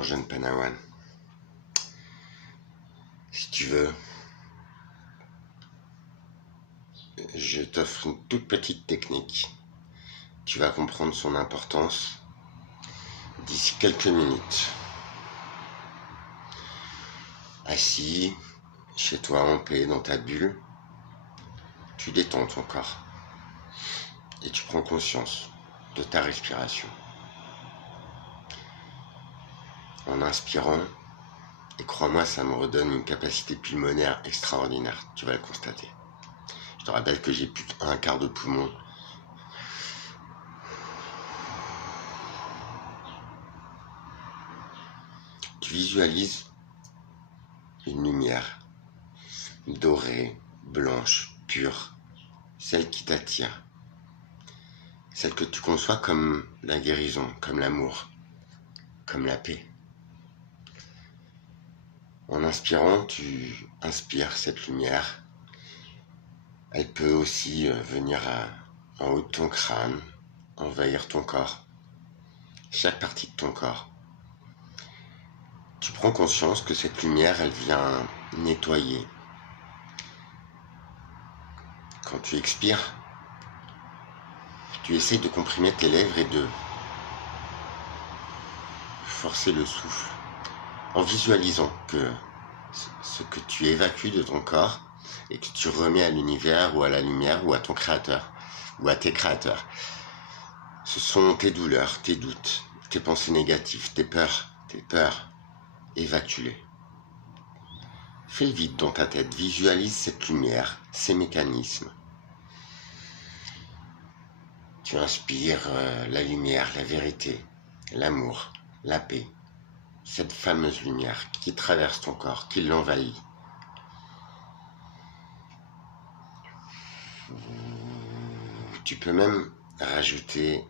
mon jeune Padawan. Si tu veux, je t'offre une toute petite technique. Tu vas comprendre son importance d'ici quelques minutes. Assis, chez toi en paix, dans ta bulle, tu détends ton corps et tu prends conscience de ta respiration. En inspirant, et crois-moi, ça me redonne une capacité pulmonaire extraordinaire, tu vas le constater. Je te rappelle que j'ai plus d'un quart de poumon. Tu visualises une lumière dorée, blanche, pure, celle qui t'attire, celle que tu conçois comme la guérison, comme l'amour, comme la paix. En inspirant, tu inspires cette lumière. Elle peut aussi venir en haut de ton crâne, envahir ton corps, chaque partie de ton corps. Tu prends conscience que cette lumière, elle vient nettoyer. Quand tu expires, tu essayes de comprimer tes lèvres et de forcer le souffle, en visualisant que ce que tu évacues de ton corps et que tu remets à l'univers ou à la lumière ou à ton créateur ou à tes créateurs, ce sont tes douleurs, tes doutes, tes pensées négatives, tes peurs, évacue-les. Fais le vide dans ta tête, visualise cette lumière, ces mécanismes. Tu inspires la lumière, la vérité, l'amour, la paix, cette fameuse lumière qui traverse ton corps, qui l'envahit. Tu peux même rajouter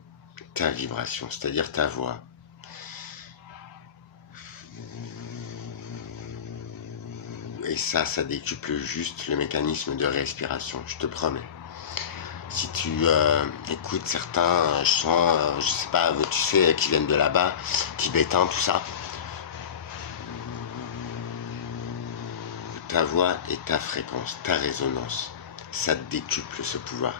ta vibration, c'est-à-dire ta voix. Et ça décuple juste le mécanisme de respiration, je te promets. Si tu écoutes certains chants, je sais pas, tu sais, qui viennent de là-bas, tibétains, tout ça, ta voix et ta fréquence, ta résonance, ça décuple ce pouvoir.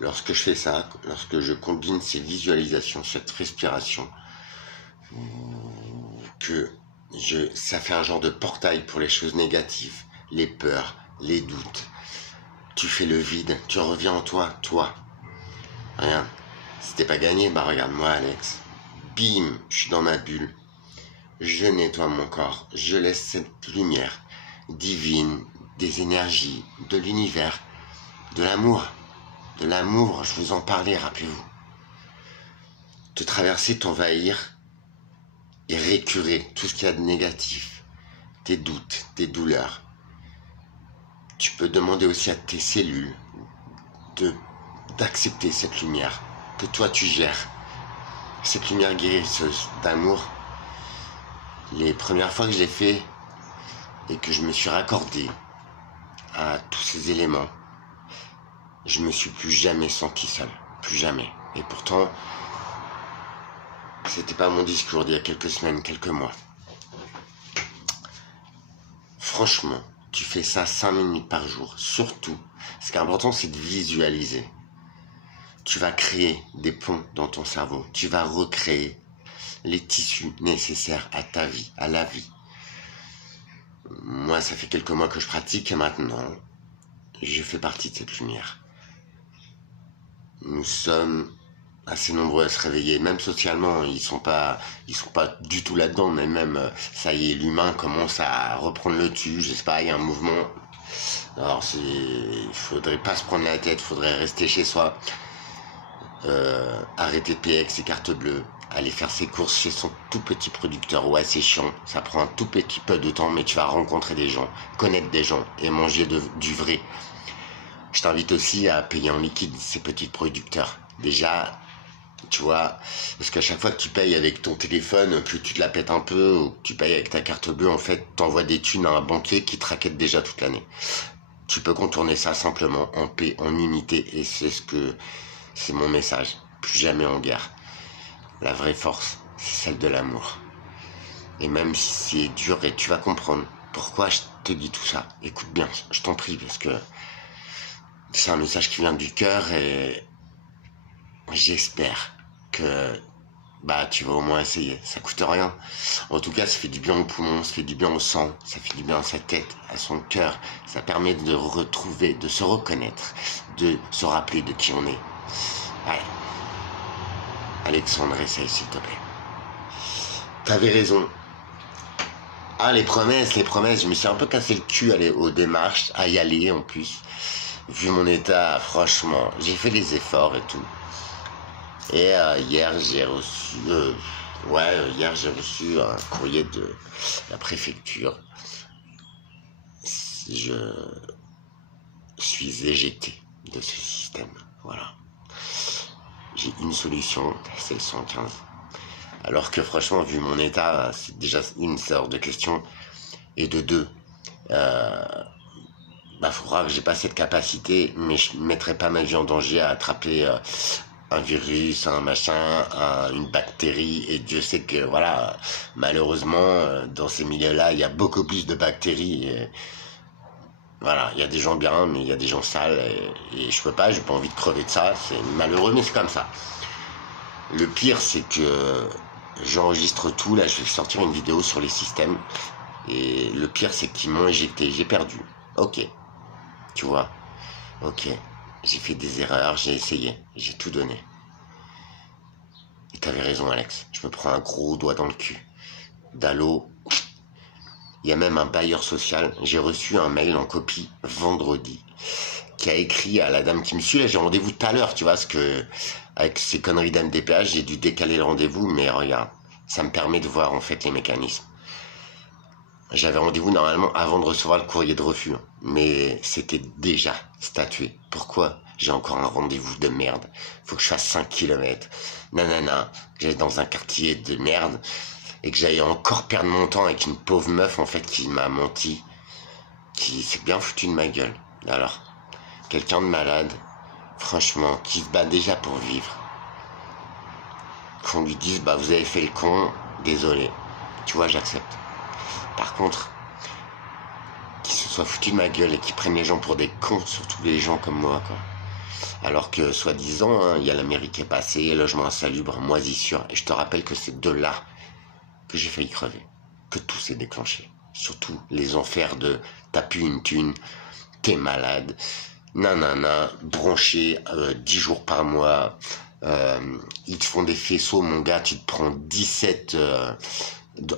Lorsque je fais ça, lorsque je combine ces visualisations, cette respiration, ça fait un genre de portail pour les choses négatives, les peurs, les doutes. Tu fais le vide, tu reviens en toi. Regarde, si t'es pas gagné, bah regarde-moi Alex. Bim, je suis dans ma bulle. Je nettoie mon corps, je laisse cette lumière divine, des énergies, de l'univers, de l'amour, je vous en parlais, rappelez-vous. Te traverser, t'envahir et récurer tout ce qu'il y a de négatif, tes doutes, tes douleurs. Tu peux demander aussi à tes cellules d'accepter cette lumière que toi tu gères, cette lumière guérisseuse d'amour. Les premières fois que je l'ai fait et que je me suis raccordé à tous ces éléments, je me suis plus jamais senti seul, plus jamais. Et pourtant, c'était pas mon discours d'il y a quelques semaines, quelques mois. Franchement, tu fais ça 5 minutes par jour. Surtout, ce qui est important, c'est de visualiser. Tu vas créer des ponts dans ton cerveau. Tu vas recréer les tissus nécessaires à ta vie, à la vie. Moi, ça fait quelques mois que je pratique et maintenant, je fais partie de cette lumière. Nous sommes assez nombreux à se réveiller, même socialement, ils sont pas du tout là-dedans, mais même, ça y est, l'humain commence à reprendre le dessus, je sais pas, il y a un mouvement. Alors, il faudrait pas se prendre la tête, faudrait rester chez soi, arrêter de payer avec ses cartes bleues, aller faire ses courses chez son tout petit producteur. Ouais, c'est chiant, ça prend un tout petit peu de temps, mais tu vas rencontrer des gens, connaître des gens et manger du vrai. Je t'invite aussi à payer en liquide ces petits producteurs. Déjà, tu vois, parce qu'à chaque fois que tu payes avec ton téléphone, que tu te la pètes un peu, ou que tu payes avec ta carte bleue, en fait, t'envoies des thunes à un banquier qui te raquette déjà toute l'année. Tu peux contourner ça simplement en paix, en unité, et c'est mon message. Plus jamais en guerre. La vraie force, c'est celle de l'amour. Et même si c'est dur, et tu vas comprendre pourquoi je te dis tout ça. Écoute bien, je t'en prie, parce que c'est un message qui vient du cœur et j'espère que bah tu vas au moins essayer. Ça coûte rien. En tout cas, ça fait du bien au poumon, ça fait du bien au sang, ça fait du bien à sa tête, à son cœur. Ça permet de retrouver, de se reconnaître, de se rappeler de qui on est. Allez, Alexandre, essaye s'il te plaît. T'avais raison. Ah, les promesses, je me suis un peu cassé le cul aux démarches, à y aller en plus. Vu mon état, franchement, j'ai fait les efforts et tout. Et hier, j'ai reçu... hier, j'ai reçu un courrier de la préfecture. Je suis éjecté de ce système. Voilà. J'ai une solution, c'est le 115. Alors que franchement, vu mon état, c'est déjà une sorte de question. Et de deux, faudra que j'ai pas cette capacité, mais je mettrai pas ma vie en danger à attraper un virus, un machin, une bactérie. Et Dieu sait que, voilà, malheureusement, dans ces milieux-là, il y a beaucoup plus de bactéries. Et, voilà, il y a des gens bien, mais il y a des gens sales. Et je peux pas, j'ai pas envie de crever de ça. C'est malheureux, mais c'est comme ça. Le pire, c'est que j'enregistre tout. Là, je vais sortir une vidéo sur les systèmes. Et le pire, c'est qu'ils m'ont éjecté. J'ai perdu. Ok. Tu vois. Ok. J'ai fait des erreurs. J'ai essayé. J'ai tout donné. Et t'avais raison, Alex. Je me prends un gros doigt dans le cul. Dallo. Il y a même un bailleur social. J'ai reçu un mail en copie vendredi qui a écrit à la dame qui me suit. Là, j'ai rendez-vous tout à l'heure, tu vois, parce que avec ces conneries d'MDPH, j'ai dû décaler le rendez-vous. Mais regarde, ça me permet de voir en fait les mécanismes. J'avais rendez-vous normalement avant de recevoir le courrier de refus, mais c'était déjà statué. Pourquoi j'ai encore un rendez-vous de merde? Faut que je fasse 5 kilomètres. Nanana, que j'aille dans un quartier de merde et que j'aille encore perdre mon temps avec une pauvre meuf en fait qui m'a menti, qui s'est bien foutu de ma gueule. Alors, quelqu'un de malade, franchement, qui se bat déjà pour vivre, qu'on lui dise bah vous avez fait le con, désolé. Tu vois, j'accepte. Par contre, qui se soit foutu de ma gueule et qui prennent les gens pour des cons, surtout les gens comme moi, quoi. Alors que, soi-disant, hein, il y a la mairie qui est passée, logement insalubre, moisissure. Et je te rappelle que c'est de là que j'ai failli crever, que tout s'est déclenché. Surtout les enfers de t'as plus une thune, t'es malade, nanana, bronché 10 jours par mois, ils te font des faisceaux, mon gars, tu te prends 17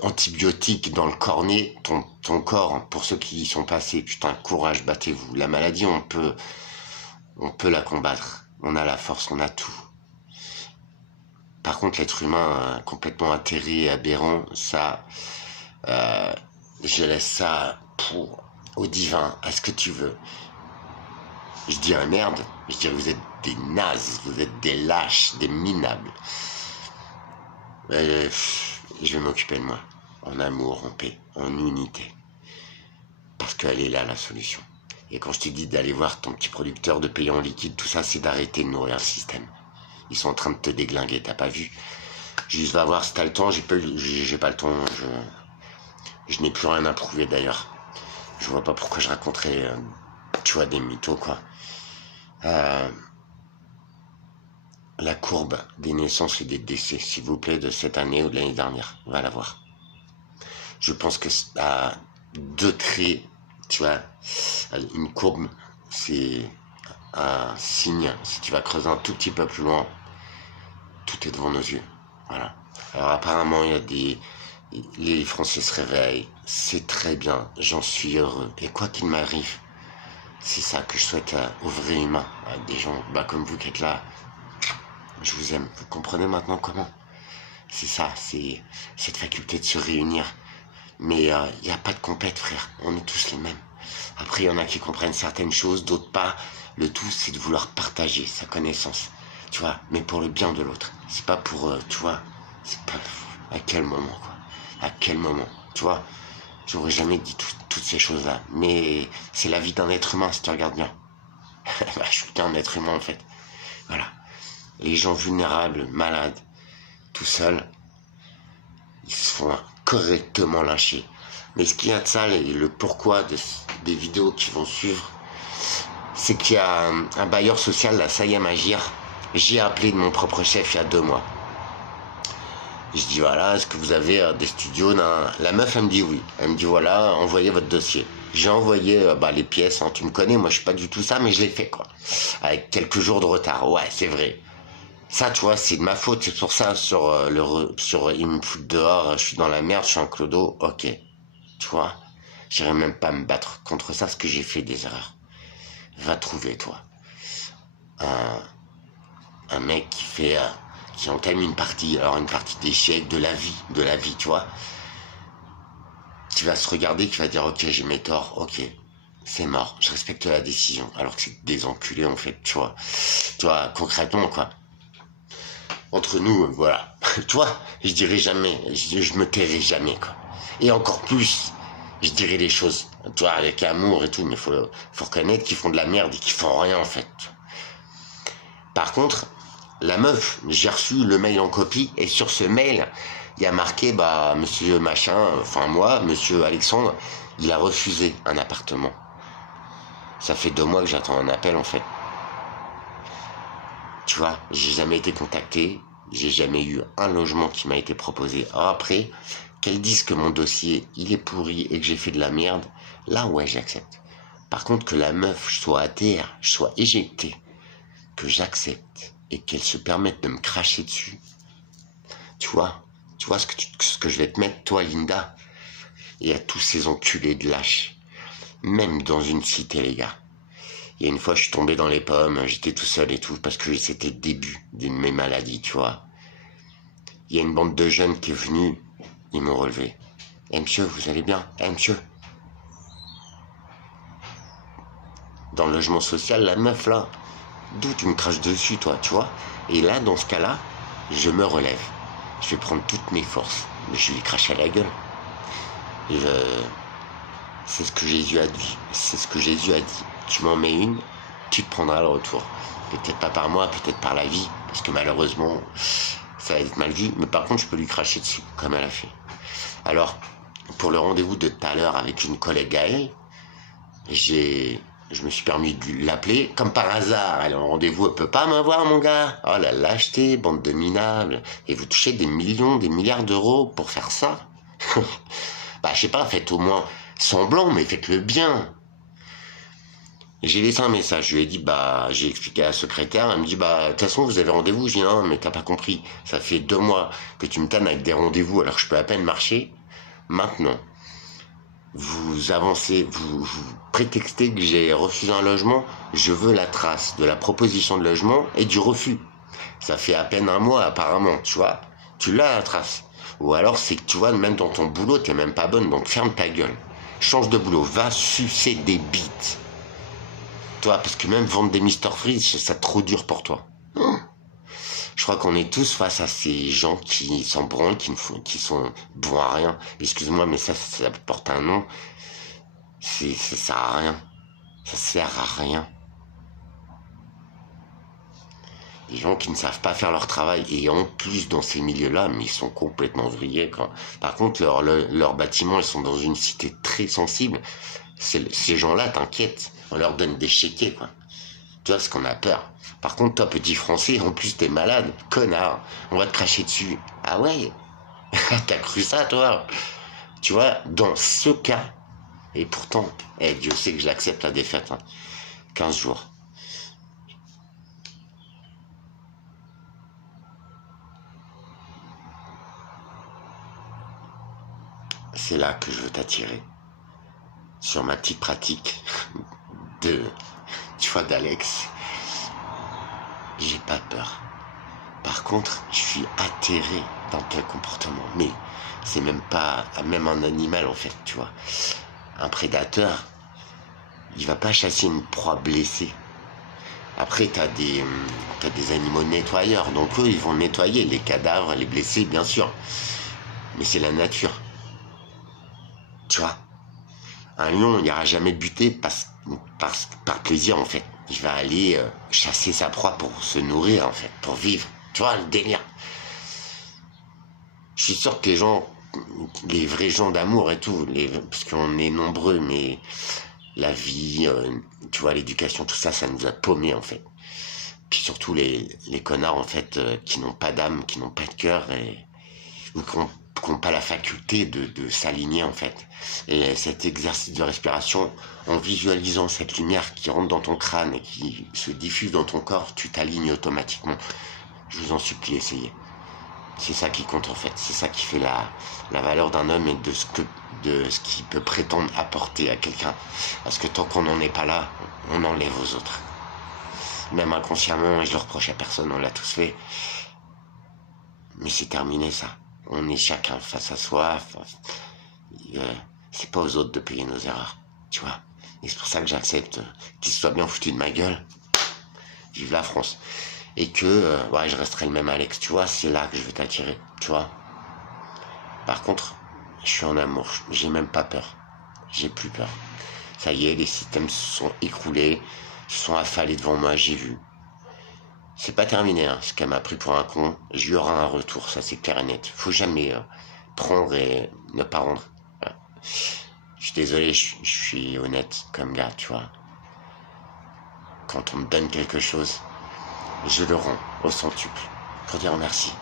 antibiotiques dans le cornet, ton corps, pour ceux qui y sont passés, putain, courage, battez-vous. La maladie, on peut la combattre. On a la force, on a tout. Par contre, l'être humain complètement atterré et aberrant, ça, je laisse ça au divin, à ce que tu veux. Je dirais merde, je dirais vous êtes des nazes, vous êtes des lâches, des minables. Je vais m'occuper de moi, en amour, en paix, en unité. Parce qu'elle est là, la solution. Et quand je te dis d'aller voir ton petit producteur de payer en liquide, tout ça, c'est d'arrêter de nourrir le système. Ils sont en train de te déglinguer, t'as pas vu? Juste va voir si t'as le temps, j'ai pas le temps, je n'ai plus rien à prouver d'ailleurs. Je vois pas pourquoi je raconterais, tu vois, des mythos, quoi. La courbe des naissances et des décès, s'il vous plaît, de cette année ou de l'année dernière, va la voir. Je pense que à 2 traits, tu vois, une courbe, c'est un signe. Si tu vas creuser un tout petit peu plus loin, tout est devant nos yeux. Voilà. Alors apparemment, il y a les Français se réveillent, c'est très bien, j'en suis heureux. Et quoi qu'il m'arrive, c'est ça que je souhaite aux vrais humains, à des gens comme vous qui êtes là. Je vous aime. Vous comprenez maintenant comment? C'est ça, c'est cette faculté de se réunir. Mais il n'y a pas de compète, frère. On est tous les mêmes. Après, il y en a qui comprennent certaines choses, d'autres pas. Le tout, c'est de vouloir partager sa connaissance. Tu vois, mais pour le bien de l'autre. C'est pas pour, tu vois, c'est pas... À quel moment, quoi? À quel moment? Tu vois, j'aurais jamais dit toutes ces choses-là. Mais c'est la vie d'un être humain, si tu regardes bien. Je suis qu'un être humain, en fait. Voilà. Les gens vulnérables, malades, tout seuls, ils se font correctement lynché. Mais ce qu'il y a de ça, et le pourquoi des vidéos qui vont suivre, c'est qu'il y a un bailleur social, la Sayem Agir. J'ai appelé de mon propre chef il y a 2 mois. Je dis voilà, est-ce que vous avez des studios? La meuf, elle me dit oui. Elle me dit voilà, envoyez votre dossier. J'ai envoyé les pièces, hein. Tu me connais, moi je suis pas du tout ça, mais je l'ai fait quoi. Avec quelques jours de retard, ouais, c'est vrai. Ça, tu vois, c'est de ma faute. C'est pour ça, sur ils me foutent dehors, je suis dans la merde, je suis un clodo. Ok, tu vois, j'irai même pas me battre contre ça, parce que j'ai fait des erreurs. Va trouver, toi, un mec qui entame une partie, alors une partie d'échec, de la vie, tu vois, qui va se regarder, qui va dire, ok, j'ai mes torts, ok, c'est mort, je respecte la décision, alors que c'est des enculés, en fait, tu vois, concrètement, quoi. Entre nous, voilà. Tu vois, je dirai jamais, je me tairai jamais, quoi. Et encore plus, je dirai les choses, tu vois, avec amour et tout, mais faut reconnaître qu'ils font de la merde et qu'ils font rien, en fait. Par contre, la meuf, j'ai reçu le mail en copie, et sur ce mail, il y a marqué, monsieur machin, enfin moi, monsieur Alexandre, il a refusé un appartement. Ça fait 2 mois que j'attends un appel, en fait. Tu vois, j'ai jamais été contacté, j'ai jamais eu un logement qui m'a été proposé. Alors après, qu'elle dise que mon dossier, il est pourri et que j'ai fait de la merde, là, ouais, j'accepte. Par contre, que la meuf soit à terre, je sois éjecté, que j'accepte et qu'elle se permette de me cracher dessus, tu vois ce que je vais te mettre, toi, Linda, et à tous ces enculés de lâches, même dans une cité, les gars. Il y a une fois, je suis tombé dans les pommes, j'étais tout seul et tout, parce que c'était le début de mes maladies, tu vois. Il y a une bande de jeunes qui est venue, ils m'ont relevé. Eh monsieur, vous allez bien? Eh monsieur. Dans le logement social, la meuf là, d'où tu me craches dessus, toi, tu vois? Et là, dans ce cas-là, je me relève. Je vais prendre toutes mes forces, mais je vais lui cracher à la gueule. Et c'est ce que Jésus a dit. C'est ce que Jésus a dit. Tu m'en mets une, tu te prendras le retour. Peut-être pas par moi, peut-être par la vie, parce que malheureusement, ça va être mal vu. Mais par contre, je peux lui cracher dessus, comme elle a fait. Alors, pour le rendez-vous de tout à l'heure avec une collègue à elle, je me suis permis de l'appeler. Comme par hasard, elle est en rendez-vous, elle peut pas m'avoir, mon gars. Oh la lâcheté, bande de minables. Et vous touchez des millions, des milliards d'euros pour faire ça? Je sais pas, faites au moins semblant, mais faites-le bien. J'ai laissé un message, je lui ai dit, j'ai expliqué à la secrétaire, elle me dit, de toute façon, vous avez rendez-vous. Je dis, non, mais t'as pas compris. Ça fait 2 mois que tu me tannes avec des rendez-vous alors que je peux à peine marcher. Maintenant, vous avancez, vous prétextez que j'ai refusé un logement. Je veux la trace de la proposition de logement et du refus. Ça fait à peine 1 mois, apparemment, tu vois. Tu l'as, la trace. Ou alors, c'est que tu vois, même dans ton boulot, t'es même pas bonne, donc ferme ta gueule. Change de boulot, va sucer des bites. Toi, parce que même vendre des Mr Freeze, c'est trop dur pour toi. Je crois qu'on est tous face à ces gens qui s'en branlent, qui sont bons à rien. Excuse-moi, mais ça porte un nom. Ça sert à rien. Ça sert à rien. Des gens qui ne savent pas faire leur travail, et en plus dans ces milieux-là, mais ils sont complètement vrillés, quoi. Par contre, leurs bâtiments, ils sont dans une cité très sensible. Ces gens-là, t'inquiète, on leur donne des chéquiers, quoi. Tu vois, parce qu'on a peur. Par contre, toi, petit français, en plus, t'es malade, connard, on va te cracher dessus. Ah ouais? T'as cru ça, toi? Tu vois, dans ce cas, et pourtant, Dieu sait que je l'accepte, la défaite, hein. 15 jours. C'est là que je veux t'attirer. Sur ma petite pratique d'Alex. J'ai pas peur. Par contre, je suis atterré dans tel comportement. Mais c'est même un animal en fait, tu vois. Un prédateur, il va pas chasser une proie blessée. Après, t'as des animaux nettoyeurs, donc eux, ils vont nettoyer les cadavres, les blessés, bien sûr. Mais c'est la nature. Tu vois, un lion, il n'ira jamais buter par plaisir, en fait. Il va aller chasser sa proie pour se nourrir, en fait, pour vivre. Tu vois, le délire. Je suis sûr que les gens les vrais gens d'amour et tout, parce qu'on est nombreux, mais la vie, tu vois, l'éducation, tout ça, ça nous a paumés en fait. Puis surtout les connards en fait qui n'ont pas d'âme, qui n'ont pas de cœur ou qui n'ont pas la faculté de s'aligner en fait. Et cet exercice de respiration, en visualisant cette lumière qui rentre dans ton crâne et qui se diffuse dans ton corps, tu t'alignes automatiquement. Je vous en supplie, essayez. C'est ça qui compte en fait, c'est ça qui fait la valeur d'un homme et de ce qu'il peut prétendre apporter à quelqu'un. Parce que tant qu'on n'en est pas là, on enlève aux autres. Même inconsciemment, et je le reproche à personne, on l'a tous fait. Mais c'est terminé ça. On est chacun face à soi. C'est pas aux autres de payer nos erreurs, tu vois. Et c'est pour ça que j'accepte qu'ils se soient bien foutus de ma gueule. Vive la France. Et que, ouais, je resterai le même Alex, tu vois, c'est là que je veux t'attirer, tu vois. Par contre, je suis en amour, j'ai même pas peur. J'ai plus peur. Ça y est, les systèmes se sont écroulés, se sont affalés devant moi, j'ai vu. C'est pas terminé, hein, ce qu'elle m'a pris pour un con. J'y aurai un retour, ça c'est clair et net. Faut jamais prendre et ne pas rendre. Voilà. Je suis désolé, je suis honnête comme gars, tu vois. Quand on me donne quelque chose, je le rends au centuple pour dire merci.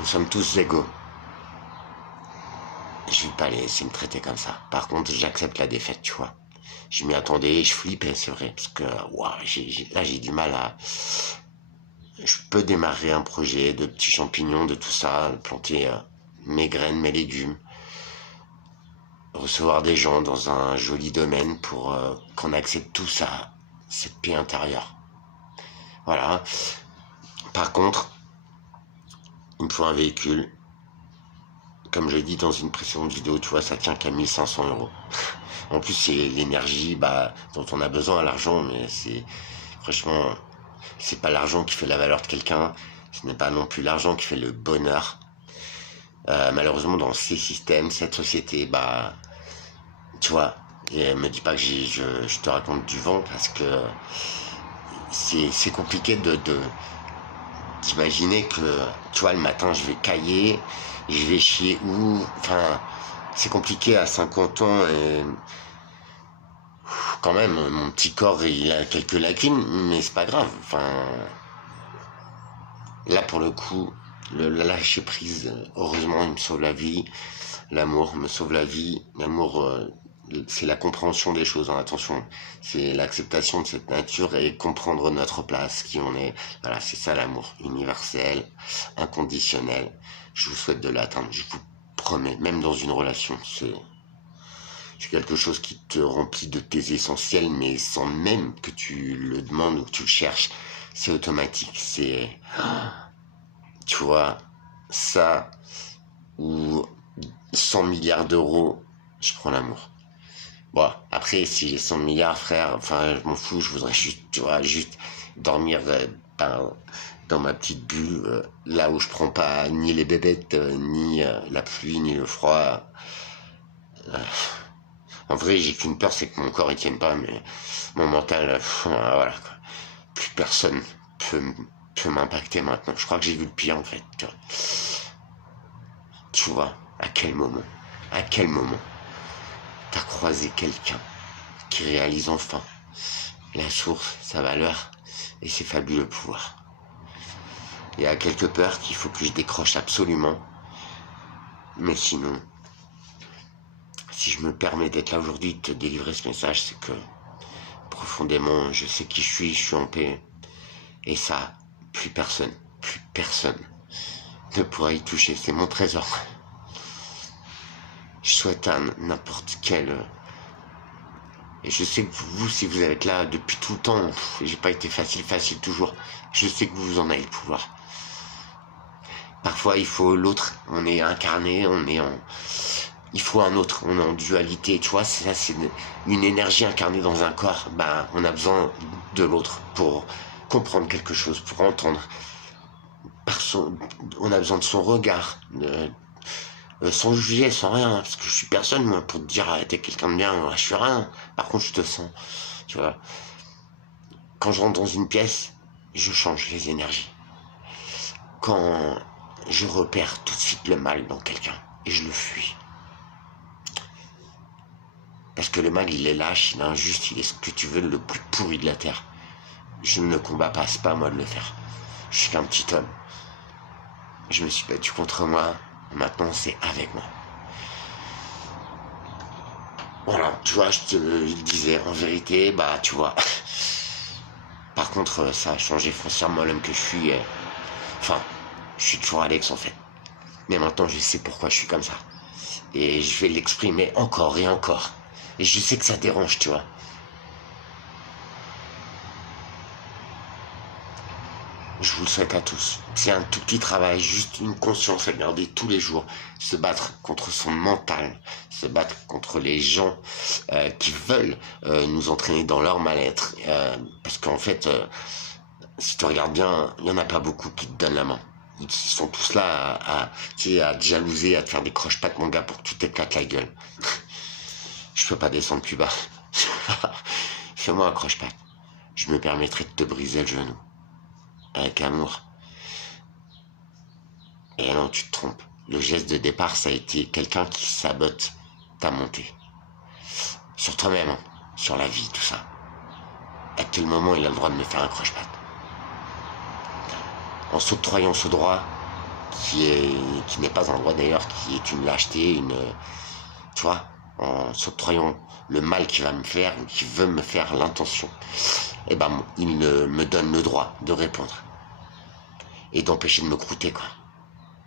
Nous sommes tous égaux. Je vais pas les laisser me traiter comme ça. Par contre, j'accepte la défaite, tu vois. Je m'y attendais, je flippais, c'est vrai, parce que là j'ai du mal à... Je peux démarrer un projet de petits champignons, de tout ça, planter mes graines, mes légumes, recevoir des gens dans un joli domaine pour qu'on accepte tout ça, cette paix intérieure. Voilà. Par contre, il me faut un véhicule. Comme je l'ai dit dans une précédente vidéo, tu vois, ça tient qu'à 1500 euros. En plus, c'est l'énergie dont on a besoin à l'argent, mais franchement, c'est pas l'argent qui fait la valeur de quelqu'un, ce n'est pas non plus l'argent qui fait le bonheur. Malheureusement, dans ces systèmes, cette société, tu vois, et me dis pas que je te raconte du vent, parce que c'est compliqué d'imaginer que, tu vois, le matin, je vais cailler, je vais chier où, enfin, c'est compliqué à 50 ans et quand même, mon petit corps, il a quelques lacunes, mais c'est pas grave, enfin, là, pour le coup, le lâcher prise, heureusement, il me sauve la vie, l'amour me sauve la vie, l'amour, c'est la compréhension des choses, hein, attention, c'est l'acceptation de cette nature et comprendre notre place, qui on est. Voilà, c'est ça l'amour, universel, inconditionnel. Je vous souhaite de l'atteindre, je vous promets, même dans une relation, c'est quelque chose qui te remplit de tes essentiels, mais sans même que tu le demandes ou que tu le cherches, c'est automatique, tu vois, ça, ou 100 milliards d'euros, je prends l'amour. Bon, après, si j'ai 100 milliards, frère, enfin, je m'en fous, je voudrais juste, tu vois, juste dormir dans ma petite bulle, là où je prends pas ni les bébêtes, ni la pluie, ni le froid. En vrai, j'ai qu'une peur, c'est que mon corps, il tienne pas, mais mon mental, voilà, quoi. Plus personne peut m'impacter maintenant. Je crois que j'ai vu le pire, en fait, tu vois. Tu vois, à quel moment t'as croisé quelqu'un qui réalise enfin la source, sa valeur et ses fabuleux pouvoirs. Il y a quelques peurs qu'il faut que je décroche absolument, mais sinon, si je me permets d'être là aujourd'hui, de te délivrer ce message, c'est que profondément, je sais qui je suis en paix, et ça, plus personne ne pourra y toucher, c'est mon trésor. Je souhaite à n'importe quel... Et je sais que vous, si vous êtes là depuis tout le temps, j'ai pas été facile toujours, je sais que vous en avez le pouvoir. Parfois, il faut l'autre, on est incarné, il faut un autre, on est en dualité, tu vois, ça c'est une énergie incarnée dans un corps, on a besoin de l'autre pour comprendre quelque chose, pour entendre, on a besoin de son regard, sans juger, sans rien, parce que je suis personne, moi, pour te dire, t'es quelqu'un de bien, je suis rien, par contre, je te sens, tu vois. Quand je rentre dans une pièce, je change les énergies. Quand je repère tout de suite le mal dans quelqu'un et je le fuis. Parce que le mal, il est lâche, il est injuste, il est ce que tu veux, le plus pourri de la terre. Je ne le combats pas, c'est pas à moi de le faire. Je suis qu'un petit homme. Je me suis battu contre moi, maintenant c'est avec moi. Voilà, tu vois, je te le disais, en vérité, bah tu vois. Par contre, ça a changé foncièrement l'homme que je suis. Enfin, je suis toujours Alex en fait. Mais maintenant, je sais pourquoi je suis comme ça. Et je vais l'exprimer encore et encore. Et je sais que ça dérange, tu vois. Je vous le souhaite à tous. C'est un tout petit travail, juste une conscience à garder tous les jours. Se battre contre son mental, se battre contre les gens qui veulent nous entraîner dans leur mal-être. Parce qu'en fait, si tu regardes bien, il n'y en a pas beaucoup qui te donnent la main. Ils sont tous là tu sais, à te jalouser, à te faire des croche-pattes, mon gars, pour que tu t'éclates la gueule. Je peux pas descendre plus bas. Fais-moi un croche-patte. Je me permettrai de te briser le genou. Avec amour. Et non, tu te trompes. Le geste de départ, ça a été quelqu'un qui sabote ta montée. Sur toi-même, hein, sur la vie, tout ça. À quel moment il a le droit de me faire un croche-patte? En s'octroyant ce droit, qui n'est pas un droit d'ailleurs, qui est une lâcheté, tu vois, en s'octroyant le mal qu'il va me faire, ou qu'il veut me faire, l'intention, eh ben, il me donne le droit de répondre. Et d'empêcher de me croûter, quoi.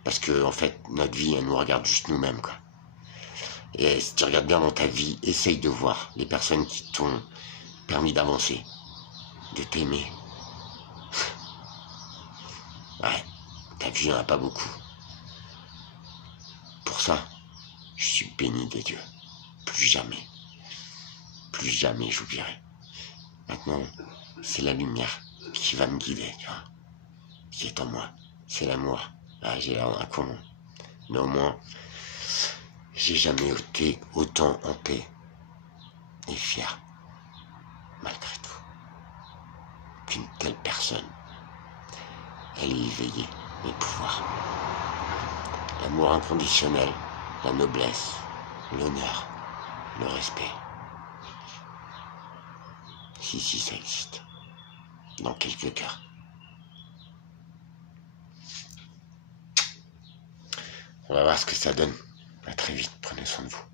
Parce que, en fait, notre vie, elle nous regarde juste nous-mêmes, quoi. Et si tu regardes bien dans ta vie, essaye de voir les personnes qui t'ont permis d'avancer, de t'aimer. Ouais, t'as vu, il n'y en a pas beaucoup. Pour ça, je suis béni de Dieu. Plus jamais j'oublierai. Maintenant, c'est la lumière qui va me guider, tu vois. Qui est en moi. C'est l'amour. Ah, j'ai l'air d'un con. Mais au moins, j'ai jamais été autant en paix et fier, malgré tout, qu'une telle personne allait éveiller mes pouvoirs. L'amour inconditionnel, la noblesse, l'honneur, le respect. Si, ça existe. Dans quelques cœurs. On va voir ce que ça donne. À très vite, prenez soin de vous.